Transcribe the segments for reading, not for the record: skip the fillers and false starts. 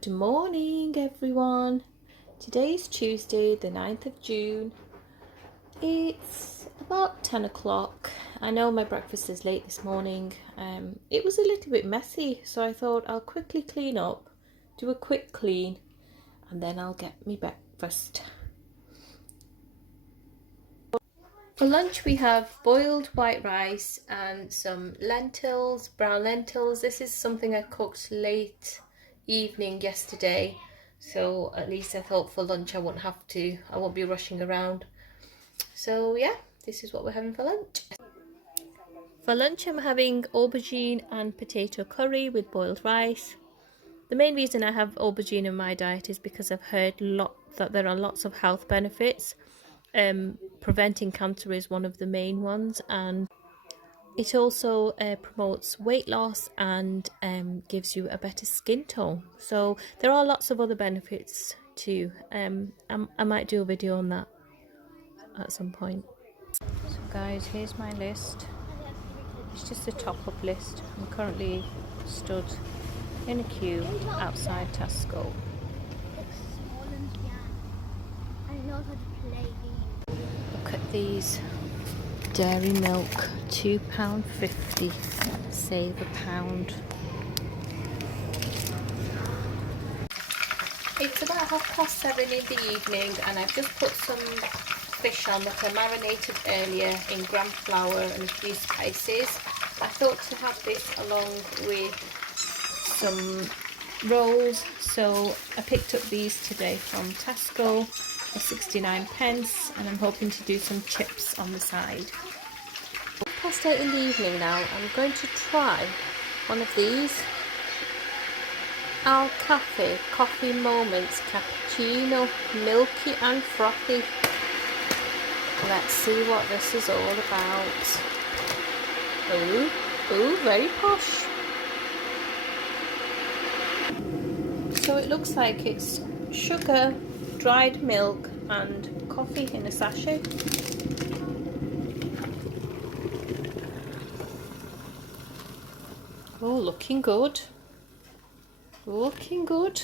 Good morning, everyone. Today is Tuesday, the 9th of June. It's about 10 o'clock. I know my breakfast is late this morning. It was a little bit messy, so I thought I'll quickly clean up, do a quick clean, and then I'll get me breakfast. For lunch we have boiled white rice and some lentils, brown lentils. This is something I cooked late evening yesterday, so at least I thought for lunch I won't be rushing around. So yeah, this is what we're having for lunch. For lunch I'm having aubergine and potato curry with boiled rice. The main reason I have aubergine in my diet is because I've heard that there are lots of health benefits. Preventing cancer is one of the main ones, and it also promotes weight loss and gives you a better skin tone. So there are lots of other benefits too. I might do a video on that at some point. So guys, here's my list. It's just a top-up list. I'm currently stood in a queue outside Tesco. Look at these. Dairy milk, £2.50, save £1. It's about 7:30 in the evening and I've just put some fish on that I marinated earlier in gram flour and a few spices. I thought to have this along with some rolls, so I picked up these today from Tesco for 69p, and I'm hoping to do some chips on the side. Past 8 in the evening now. I'm going to try one of these Al Cafe Coffee Moments Cappuccino, milky and frothy. Let's see what this is all about. Ooh, very posh. So it looks like it's sugar, dried milk and coffee in a sachet. Oh, looking good. Looking good.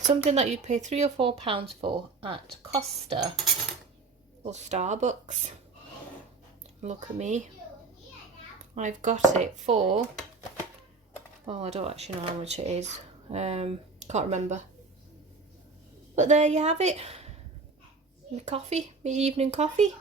Something that you'd pay £3 or £4 for at Costa or Starbucks. Look at me. I've got it for, oh, I don't actually know how much it is. Can't remember. But there you have it. My coffee, my evening coffee.